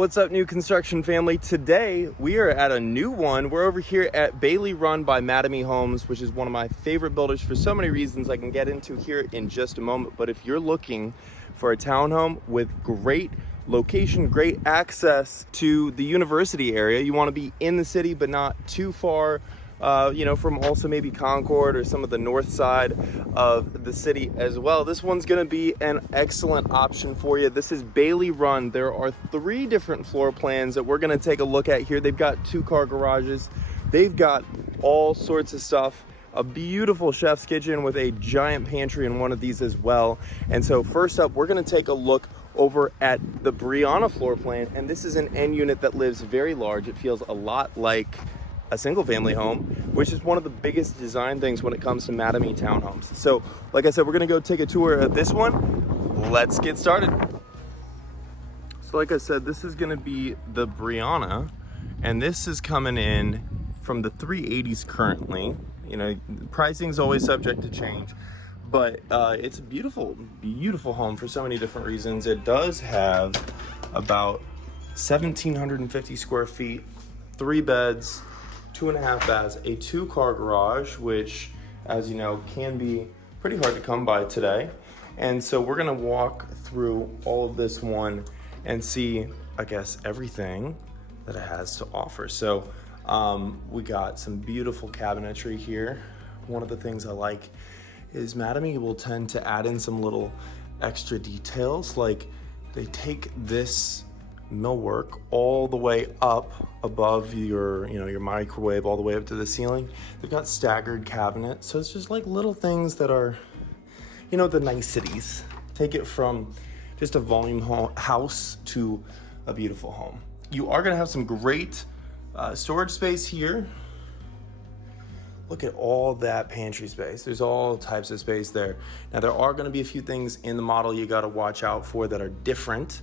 What's up, new construction family? Today we are at a new one. We're over here at Bailey Run by Mattamy Homes, which is one of my favorite builders for so many reasons I can get into here in just a moment. But if you're looking for a townhome with great location, great access to the university area, you want to be in the city but not too far from also maybe Concord or some of the north side of the city as well. This one's gonna be an excellent option for you. This is Bailey Run. There are 3 different floor plans that we're gonna take a look at here. They've got 2-car garages. They've got all sorts of stuff. A beautiful chef's kitchen with a giant pantry in one of these as well. And so first up, we're gonna take a look over at the Briana floor plan. And this is an end unit that lives very large. It feels a lot like a single family home, which is one of the biggest design things when it comes to Mattamy townhomes. So like I said, we're gonna go take a tour of this one. Let's get started. So like I said, this is gonna be the Briana, and this is coming in from the 380s currently. You know, pricing is always subject to change, but it's a beautiful, beautiful home for so many different reasons. It does have about 1,750 square feet, 3 beds, 2.5 baths, a 2-car garage, which, as you know, can be pretty hard to come by today. And so we're gonna walk through all of this one and see, I guess, everything that it has to offer. So we got some beautiful cabinetry here. One of the things I like is Mattamy will tend to add in some little extra details, like they take this millwork all the way up above your microwave, all the way up to the ceiling. They've got staggered cabinets, so it's just like little things that are, the niceties. Take it from just a volume house to a beautiful home. You are gonna have some great storage space here. Look at all that pantry space. There's all types of space there. Now there are gonna be a few things in the model you gotta watch out for that are different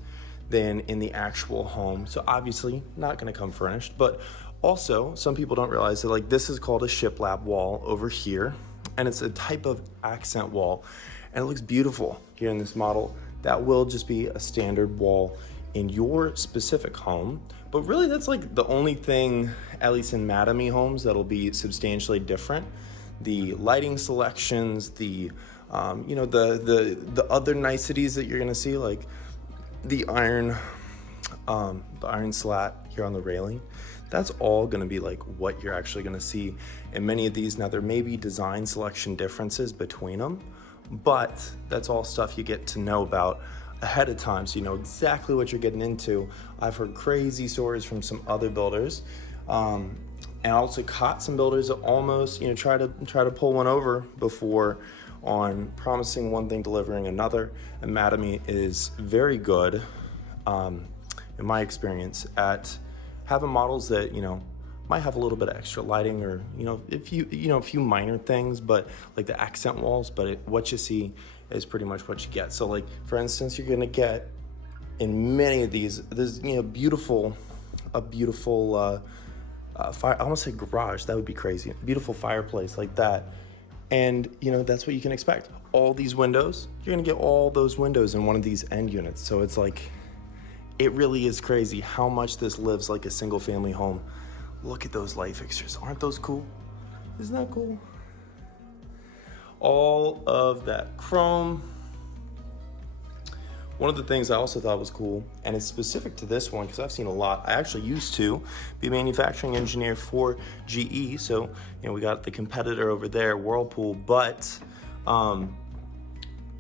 than in the actual home. So obviously not gonna come furnished, but also some people don't realize that, like, this is called a shiplap wall over here, and it's a type of accent wall, and it looks beautiful here in this model. That will just be a standard wall in your specific home, but really that's like the only thing, at least in Mattamy Homes, that'll be substantially different. The lighting selections, the other niceties that you're gonna see, like the iron slat here on the railing, that's all gonna be like what you're actually gonna see in many of these. Now there may be design selection differences between them, but that's all stuff you get to know about ahead of time, so you know exactly what you're getting into. I've heard crazy stories from some other builders, and I also caught some builders that almost try to pull one over before, on promising one thing, delivering another. And Mattamy is very good, in my experience, at having models that might have a little bit of extra lighting, or a few minor things, but like the accent walls. But what you see is pretty much what you get. So like, for instance, you're gonna get in many of these, there's a beautiful fire. I want to say garage. That would be crazy. Beautiful fireplace like that. And that's what you can expect. All these windows, you're gonna get all those windows in one of these end units. So it's like, it really is crazy how much this lives like a single family home. Look at those light fixtures. Aren't those cool? Isn't that cool? All of that chrome. One of the things I also thought was cool, and it's specific to this one because I've seen a lot. I actually used to be a manufacturing engineer for GE, so we got the competitor over there, Whirlpool, but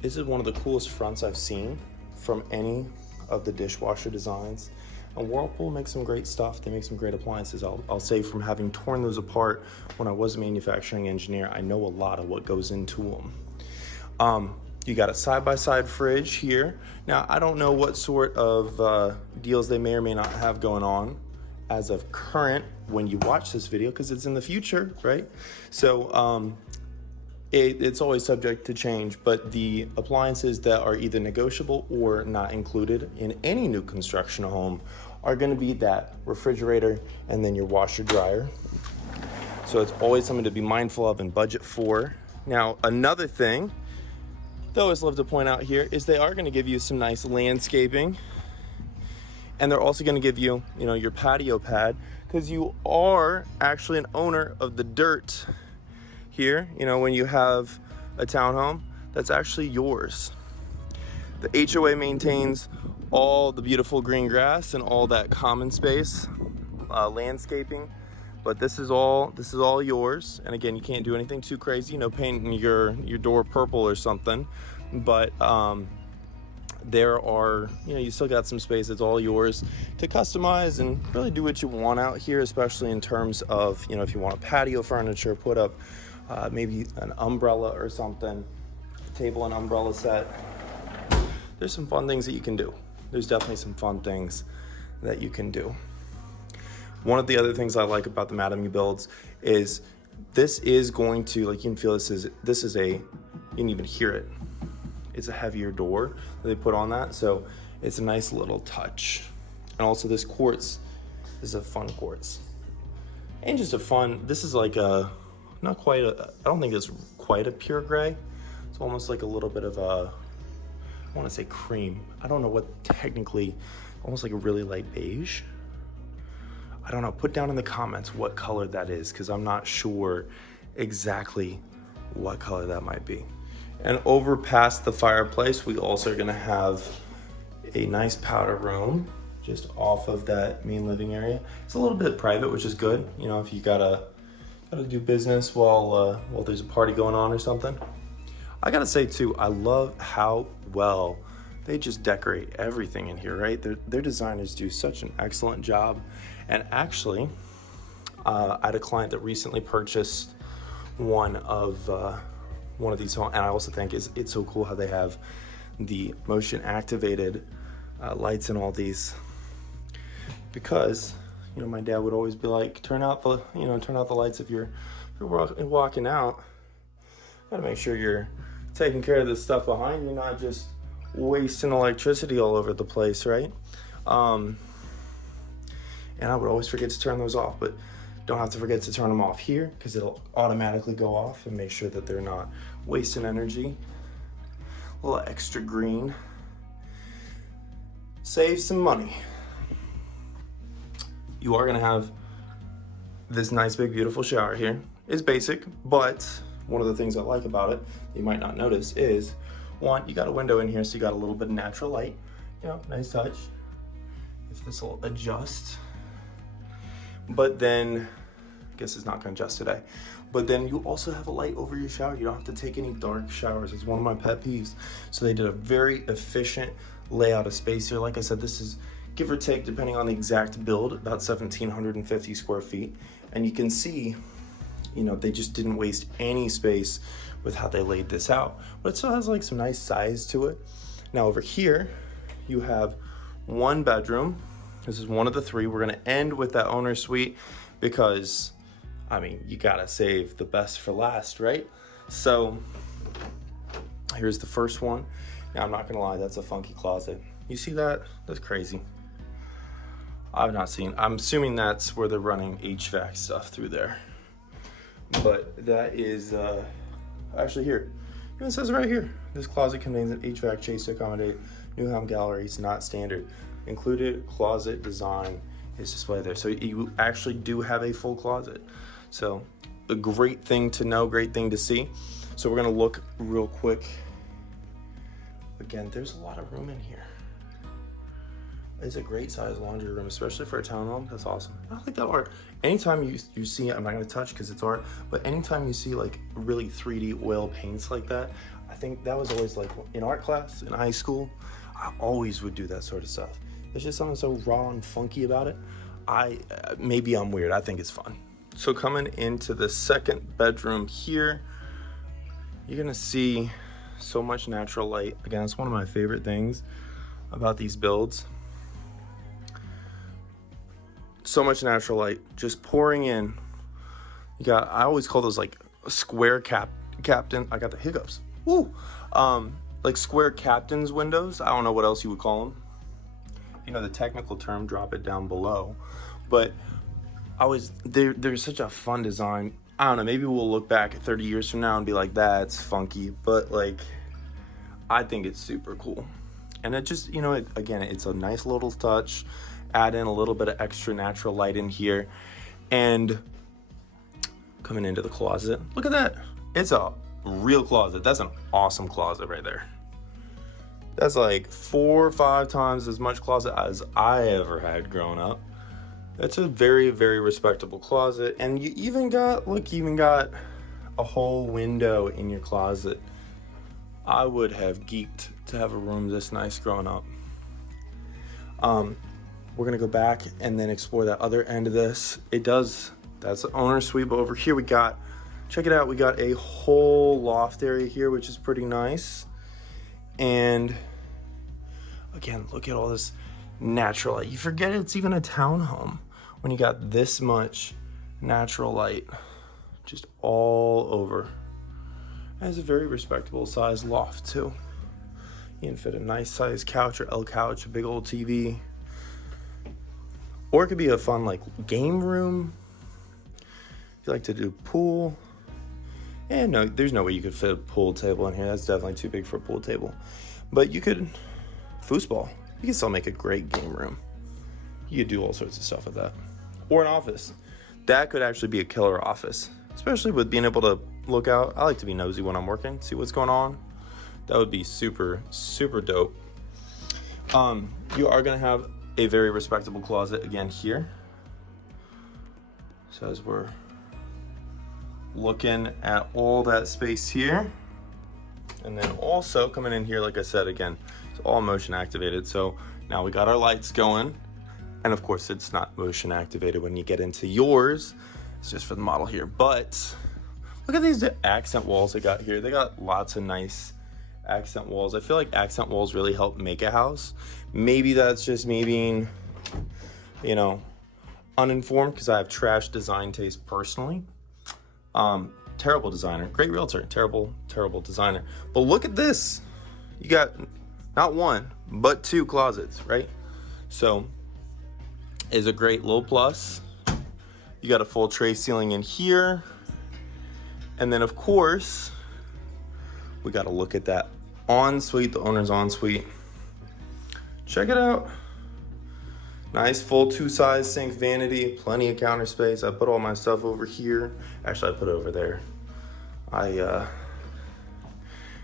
this is one of the coolest fronts I've seen from any of the dishwasher designs. And Whirlpool makes some great stuff. They make some great appliances. I'll say, from having torn those apart when I was a manufacturing engineer, I know a lot of what goes into them. You got a side-by-side fridge here. Now, I don't know what sort of deals they may or may not have going on as of current when you watch this video, because it's in the future, right? So it's always subject to change, but the appliances that are either negotiable or not included in any new construction home are gonna be that refrigerator and then your washer dryer. So it's always something to be mindful of and budget for. Now, another thing that I always love to point out here is they are gonna give you some nice landscaping And they're also gonna give you, you know, your patio pad, because you are actually an owner of the dirt here. You know, when you have a townhome, that's actually yours. The HOA maintains all the beautiful green grass and all that common space, landscaping, but this is all yours. And again, you can't do anything too crazy, you know, painting your door purple or something, but there are, you know, you still got some space. It's all yours to customize and really do what you want out here, especially in terms of, you know, if you want a patio furniture, put up maybe an umbrella or something, table and umbrella set. There's some fun things that you can do. There's definitely some fun things that you can do. One of the other things I like about the Mattamy builds is this is going to, like, you can feel this is a, you can even hear it. It's a heavier door that they put on that, so it's a nice little touch. And also this quartz is a fun quartz. And just a fun, this is like a, not quite a, I don't think it's quite a pure gray. It's almost like a little bit of a, I want to say cream. I don't know what technically, almost like a really light beige. I don't know, put down in the comments what color that is, because I'm not sure exactly what color that might be. And over past the fireplace, we also are gonna have a nice powder room just off of that main living area. It's a little bit private, which is good. You know, if you gotta do business while there's a party going on or something. I gotta say too, I love how well they just decorate everything in here, right? Their designers do such an excellent job. And actually, I had a client that recently purchased one of these homes, and I also think it's so cool how they have the motion activated lights in all these, because, you know, my dad would always be like, turn out the lights if you're walking out. Gotta make sure you're taking care of the stuff behind you, not just wasting electricity all over the place, right? And I would always forget to turn those off, but don't have to forget to turn them off here, because it'll automatically go off, and make sure that they're not wasting energy. A little extra green. Save some money. You are gonna have this nice big beautiful shower here. It's basic, but one of the things I like about it, you might not notice, is one, you got a window in here, so you got a little bit of natural light. You know, nice touch. If this will adjust. But then, I guess it's not gonna adjust today. But then you also have a light over your shower. You don't have to take any dark showers. It's one of my pet peeves. So they did a very efficient layout of space here. Like I said, this is, give or take, depending on the exact build, about 1,750 square feet. And you can see, you know, they just didn't waste any space with how they laid this out. But it still has like some nice size to it. Now over here, you have one bedroom. This is one of the three. We're gonna end with that owner suite because, I mean, you gotta save the best for last, right? So here's the first one. Now, I'm not gonna lie, that's a funky closet. You see that? That's crazy. I've not seen, I'm assuming that's where they're running HVAC stuff through there. But that is, actually here. It says right here, this closet contains an HVAC chase to accommodate new home galleries, not standard. Included closet design is displayed there. So you actually do have a full closet. So a great thing to know, great thing to see. So we're gonna look real quick. Again, there's a lot of room in here. It's a great size laundry room, especially for a townhome. That's awesome. I like that art. Anytime you see it, I'm not gonna touch because it's art, but anytime you see like really 3D oil paints like that, I think that was always like in art class in high school, I always would do that sort of stuff. There's just something so raw and funky about it. Maybe I'm weird, I think it's fun. So coming into the second bedroom here, you're gonna see so much natural light. Again, it's one of my favorite things about these builds. So much natural light just pouring in. You got, I always call those like square captain. I got the hiccups. Woo! Like square captain's windows. I don't know what else you would call them. You know the technical term, drop it down below. But there's such a fun design. I don't know, maybe we'll look back at 30 years from now and be like, that's funky. But like, I think it's super cool. And it just, you know, again, it's a nice little touch. add in a little bit of extra natural light in here. And coming into the closet, look at that. It's a real closet. That's an awesome closet right there. That's like 4 or 5 times as much closet as I ever had growing up. That's a very, very respectable closet. And you even got, look, you even got a whole window in your closet. I would have geeked to have a room this nice growing up. We're gonna go back and then explore that other end of this. That's the owner's suite, but over here we got, check it out, we got a whole loft area here, which is pretty nice. And again, look at all this natural light. You forget it's even a townhome when you got this much natural light just all over. And it's a very respectable size loft too. You can fit a nice size couch or L couch, a big old TV. Or it could be a fun like game room. If you like to do pool. And no, there's no way you could fit a pool table in here. That's definitely too big for a pool table. But you could, foosball. You can still make a great game room. You could do all sorts of stuff with that. Or an office. That could actually be a killer office. Especially with being able to look out. I like to be nosy when I'm working, see what's going on. That would be super, super dope. You are gonna have a very respectable closet again here. So as we're looking at all that space here, and then also coming in here, like I said, again, it's all motion activated. So now we got our lights going, and of course it's not motion activated when you get into yours. It's just for the model here. But look at these accent walls they got here. They got lots of nice accent walls. I feel like accent walls really help make a house. Maybe that's just me being, you know, uninformed because I have trash design taste personally. Terrible designer, great realtor, terrible designer. But look at this. You got not 1, but 2 closets, right? So is a great little plus. You got a full tray ceiling in here. And then of course, we got to look at that ensuite, the owner's ensuite. Check it out. Nice full 2-size sink vanity, plenty of counter space. I put all my stuff over here. Actually, I put it over there. I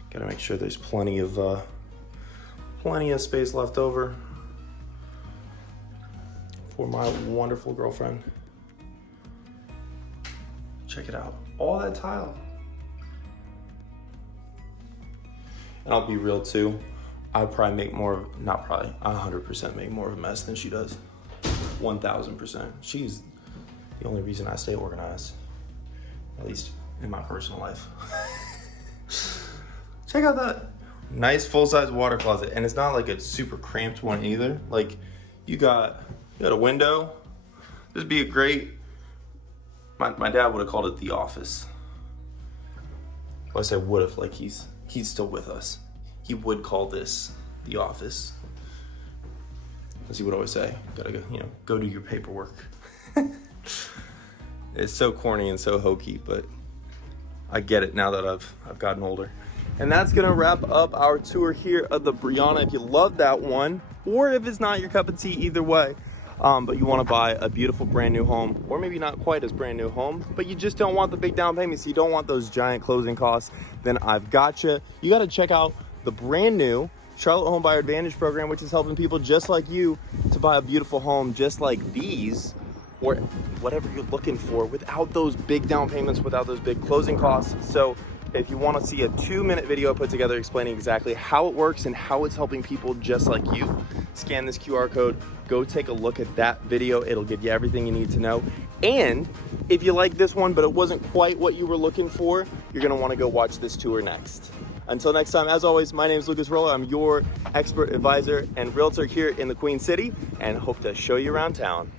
gotta make sure there's plenty of space left over for my wonderful girlfriend. Check it out, all that tile. And I'll be real too. I probably make more, not probably, I 100% make more of a mess than she does. 1000%. She's the only reason I stay organized, at least in my personal life. Check out that nice full-size water closet. And it's not like a super cramped one either. Like you got a window. This would be a great, my dad would have called it the office. Well, I say would have, like he's still with us. He would call this the office. As he would always say, gotta go, go do your paperwork. It's so corny and so hokey, but I get it now that I've gotten older. And that's gonna wrap up our tour here of the Briana. If you love that one, or if it's not your cup of tea, either way, but you wanna buy a beautiful brand new home, or maybe not quite as brand new home, but you just don't want the big down payments, you don't want those giant closing costs, then I've got you. You gotta check out the brand new Charlotte Home Buyer Advantage program, which is helping people just like you to buy a beautiful home just like these, or whatever you're looking for, without those big down payments, without those big closing costs. So if you want to see a 2-minute video put together explaining exactly how it works and how it's helping people just like you, scan this QR code, go take a look at that video. It'll give you everything you need to know. And if you like this one, but it wasn't quite what you were looking for, you're going to want to go watch this tour next. Until next time, as always, my name is Lucas Rolla. I'm your expert advisor and realtor here in the Queen City, and hope to show you around town.